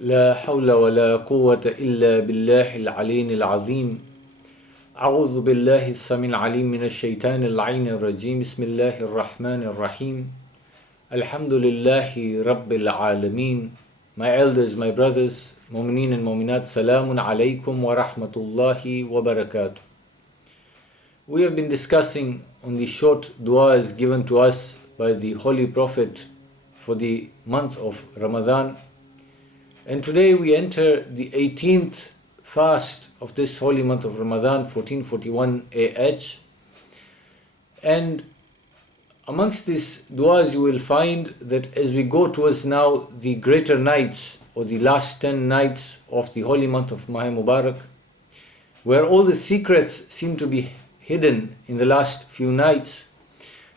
لا حول ولا قوة إلا بالله العلي العظيم. أعوذ بالله السميع العليم من الشيطان اللعين الرجيم. بسم الله الرحمن الرحيم. الحمد لله رب العالمين. My elders, my brothers, mu'mineen and mu'minat, salamun alaykum wa rahmatullahi wa barakatuh. We have been discussing on the short du'as given to us by the Holy Prophet for the month of Ramadan. And today we enter the 18th fast of this holy month of Ramadan, 1441 AH. And amongst these du'as you will find that as we go towards now the greater nights or the last 10 nights of the holy month of Maha Mubarak, where all the secrets seem to be hidden in the last few nights,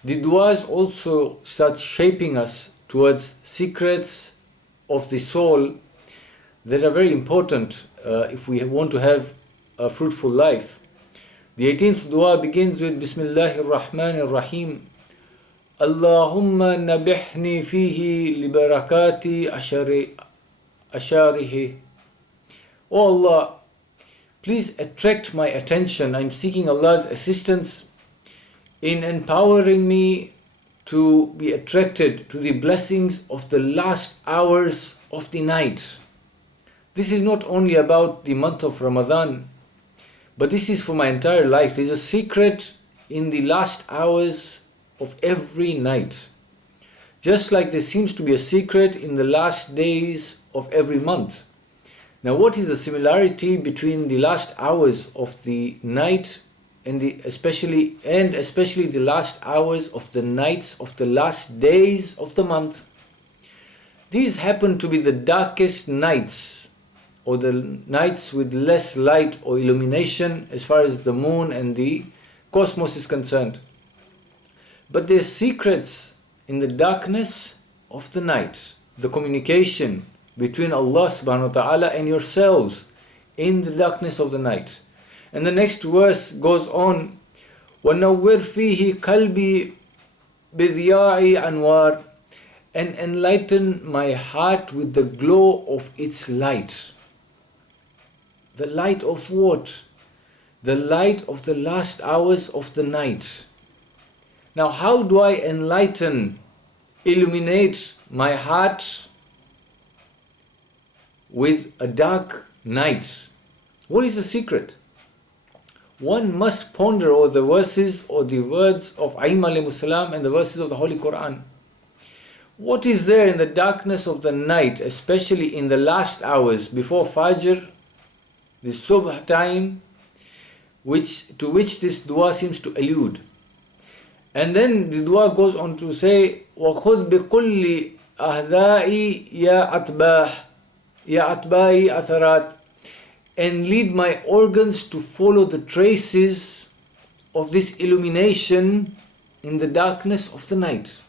the du'as also start shaping us towards secrets of the soul that are very important if we want to have a fruitful life. The 18th dua begins with Bismillahir Rahmanir Rahim. Allahumma nabihni fihi libarakati asharihi. Oh Allah, please attract my attention. I'm seeking Allah's assistance in empowering me to be attracted to the blessings of the last hours of the night. This is not only about the month of Ramadan, but this is for my entire life. There's a secret in the last hours of every night. Just like there seems to be a secret in the last days of every month. Now, what is the similarity between the last hours of the night and especially the last hours of the nights of the last days of the month? These happen to be the darkest nights, or the nights with less light or illumination as far as the moon and the cosmos is concerned. But there are secrets in the darkness of the night, the communication between Allah subhanahu wa ta'ala and yourselves in the darkness of the night. And the next verse goes on, وَنَوِّرْ فِيهِ قَلْبِي بِضِيَاعِ أَنْوَارٍ, and enlighten my heart with the glow of its light. The light of what? The light of the last hours of the night. Now, how do I illuminate my heart with a dark night? What is the secret? One must ponder over the verses or the words of Aim alayhi salam and the verses of the Holy Quran. What is there in the darkness of the night, especially in the last hours before Fajr, the subh time, to which this dua seems to allude? And then the dua goes on to say, وَخُذْ بِكُلِّ أَهْدَائِ يَا أَتْبَاءِ أَثَرَاتٍ, and lead my organs to follow the traces of this illumination in the darkness of the night.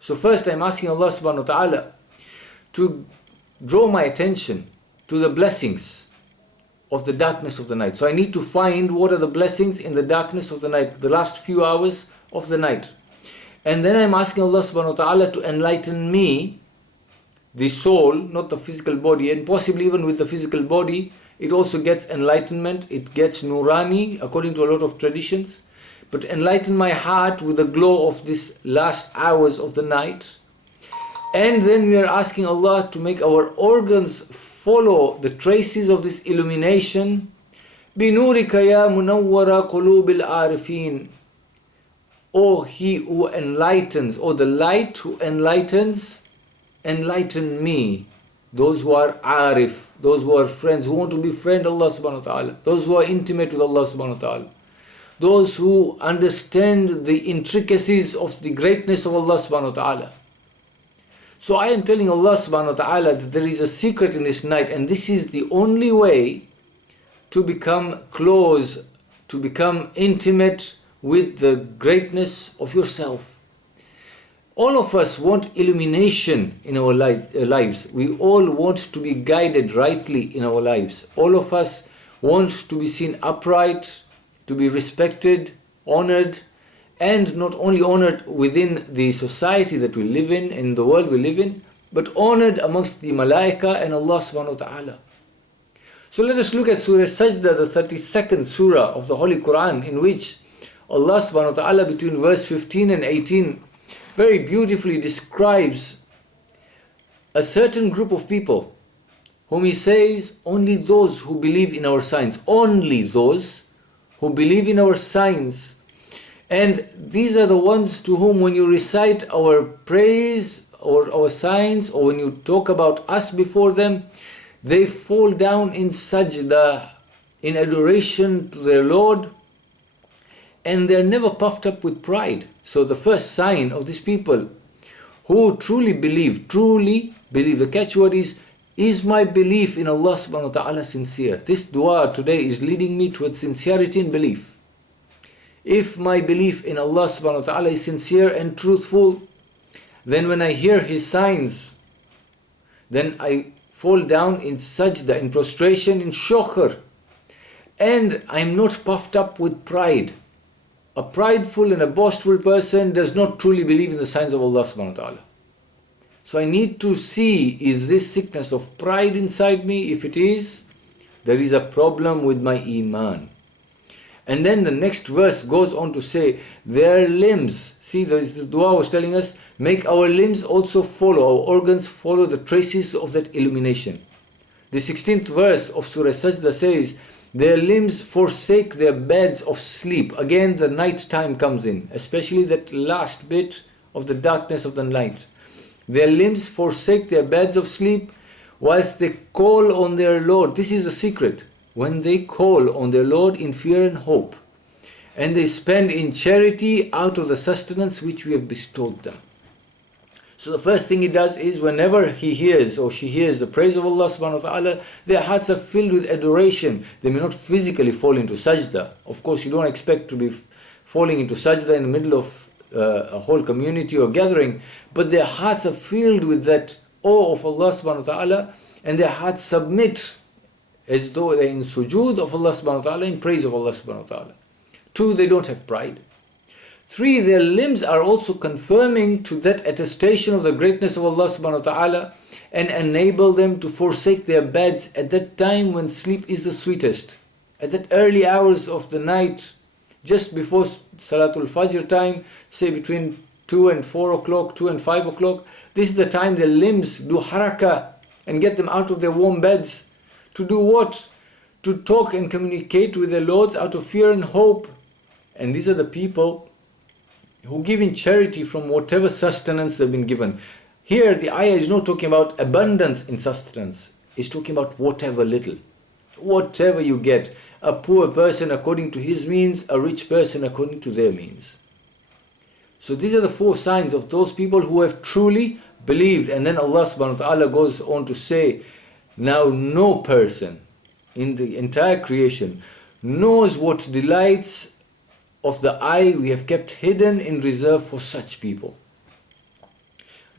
So first I'm asking Allah subhanahu wa ta'ala to draw my attention to the blessings of the darkness of the night. So I need to find what are the blessings in the darkness of the night, the last few hours of the night. And then I'm asking Allah subhanahu wa ta'ala to enlighten me, the soul, not the physical body, and possibly even with the physical body, it also gets enlightenment, it gets nurani according to a lot of traditions. But enlighten my heart with the glow of these last hours of the night. And then we are asking Allah to make our organs follow the traces of this illumination. بِنُورِكَ يَا مُنَوَّرَ قُلُوبِ الْعَارِفِينَ. O He who enlightens, or the light who enlightens, enlighten me. Those who are arif, those who are friends, who want to befriend Allah subhanahu wa ta'ala, those who are intimate with Allah subhanahu wa ta'ala, those who understand the intricacies of the greatness of Allah subhanahu wa ta'ala. So I am telling Allah subhanahu wa ta'ala that there is a secret in this night, and this is the only way to become close, to become intimate with the greatness of yourself. All of us want illumination in our lives. We all want to be guided rightly in our lives. All of us want to be seen upright, to be respected, honored, and not only honored within the society that we live in the world we live in, but honored amongst the Malaika and Allah subhanahu wa ta'ala. So let us look at Surah Sajda, the 32nd surah of the Holy Quran, in which Allah subhanahu wa ta'ala between verse 15 and 18 very beautifully describes a certain group of people whom He says, only those who believe in our signs, only those who believe in our signs. And these are the ones to whom when you recite our praise or our signs, or when you talk about us before them, they fall down in sajda, in adoration to their Lord, and they're never puffed up with pride. So the first sign of these people who truly believe, the catchword is my belief in Allah subhanahu wa ta'ala sincere? This dua today is leading me towards sincerity and belief. If my belief in Allah subhanahu wa ta'ala is sincere and truthful, then when I hear His signs, then I fall down in sajda, in prostration, in shukr, and I'm not puffed up with pride. A prideful and a boastful person does not truly believe in the signs of Allah subhanahu wa ta'ala. So I need to see, is this sickness of pride inside me? If it is, there is a problem with my iman. And then the next verse goes on to say, their limbs, see the dua was telling us, make our limbs also follow, our organs follow the traces of that illumination. The 16th verse of Surah Sajda says, their limbs forsake their beds of sleep. Again, the night time comes in, especially that last bit of the darkness of the night. Their limbs forsake their beds of sleep whilst they call on their Lord. This is the secret. When they call on their Lord in fear and hope, and they spend in charity out of the sustenance which we have bestowed them. So the first thing he does is, whenever he hears or she hears the praise of Allah subhanahu wa ta'ala, their hearts are filled with adoration. They may not physically fall into sajda. Of course, you don't expect to be falling into sajda in the middle of a whole community or gathering, but their hearts are filled with that awe of Allah subhanahu wa ta'ala, and their hearts submit as though they're in sujood of Allah subhanahu wa ta'ala, in praise of Allah subhanahu wa ta'ala. 2, they don't have pride. 3, their limbs are also confirming to that attestation of the greatness of Allah subhanahu wa ta'ala, and enable them to forsake their beds at that time when sleep is the sweetest. At that early hours of the night, just before Salatul Fajr time, say between 2 and 4 o'clock, 2 and 5 o'clock, this is the time their limbs do harakah and get them out of their warm beds. To do what? To talk and communicate with their lords out of fear and hope. And these are the people who give in charity from whatever sustenance they've been given. Here the ayah is not talking about abundance in sustenance. It's talking about whatever little. Whatever you get. A poor person according to his means, a rich person according to their means. So these are the 4 signs of those people who have truly believed. And then Allah subhanahu wa ta'ala goes on to say, now no person in the entire creation knows what delights of the eye we have kept hidden in reserve for such people.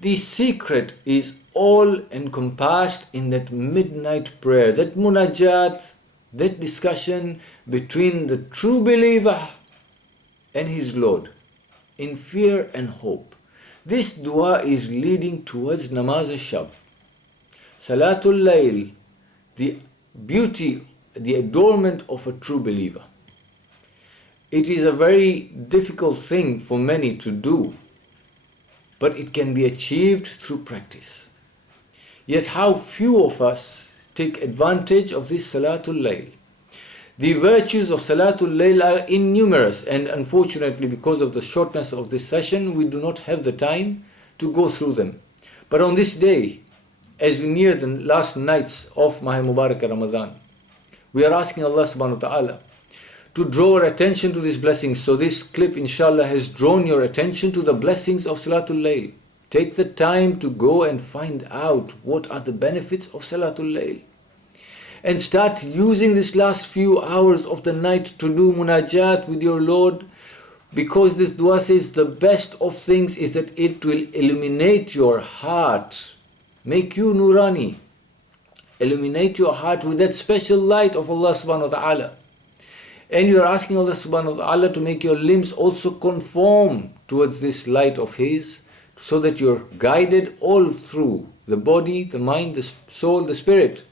The secret is all encompassed in that midnight prayer, that munajat, that discussion between the true believer and his Lord in fear and hope. This dua is leading towards namaz al-shab. Salatul Layl, the beauty, the adornment of a true believer. It is a very difficult thing for many to do, but it can be achieved through practice. Yet how few of us take advantage of this Salatul Layl. The virtues of Salatul Layl are innumerous, and unfortunately because of the shortness of this session, we do not have the time to go through them. But on this day, as we near the last nights of Maha Mubarak Ramadan, we are asking Allah subhanahu wa ta'ala to draw our attention to these blessings. So this clip inshallah has drawn your attention to the blessings of Salatul Layl. Take the time to go and find out what are the benefits of Salatul Layl. And start using this last few hours of the night to do munajat with your Lord, because this dua says the best of things is that it will illuminate your heart, make you nurani, illuminate your heart with that special light of Allah subhanahu wa ta'ala. And you are asking Allah subhanahu wa ta'ala to make your limbs also conform towards this light of His, so that you're guided all through the body, the mind, the soul, the spirit.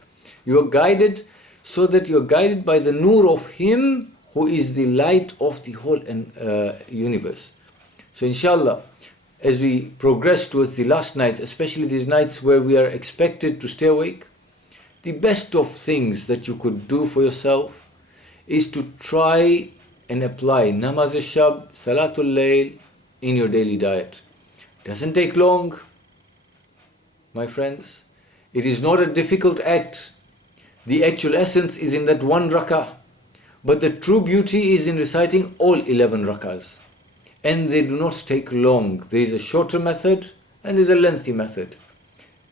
You are guided so that you are guided by the nur of Him who is the light of the whole universe. So inshallah, as we progress towards the last nights, especially these nights where we are expected to stay awake, the best of things that you could do for yourself is to try and apply namaz al-shab, salatul layl in your daily diet. Doesn't take long, my friends. It is not a difficult act. The actual essence is in that one rakah. But the true beauty is in reciting all 11 rakahs. And they do not take long. There is a shorter method and there is a lengthy method.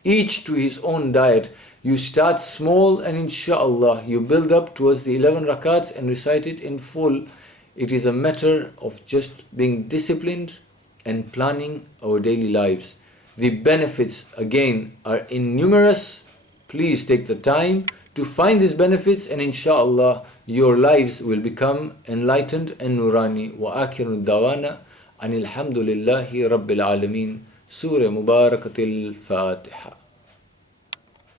Each to his own diet. You start small and inshallah you build up towards the 11 rakats and recite it in full. It is a matter of just being disciplined and planning our daily lives. The benefits again are innumerous. Please take the time to find these benefits and inshallah your lives will become enlightened and nurani. Wa akhiru dawana anil hamdulillahi rabbil alameen. Surah Mubarakatil Fatiha.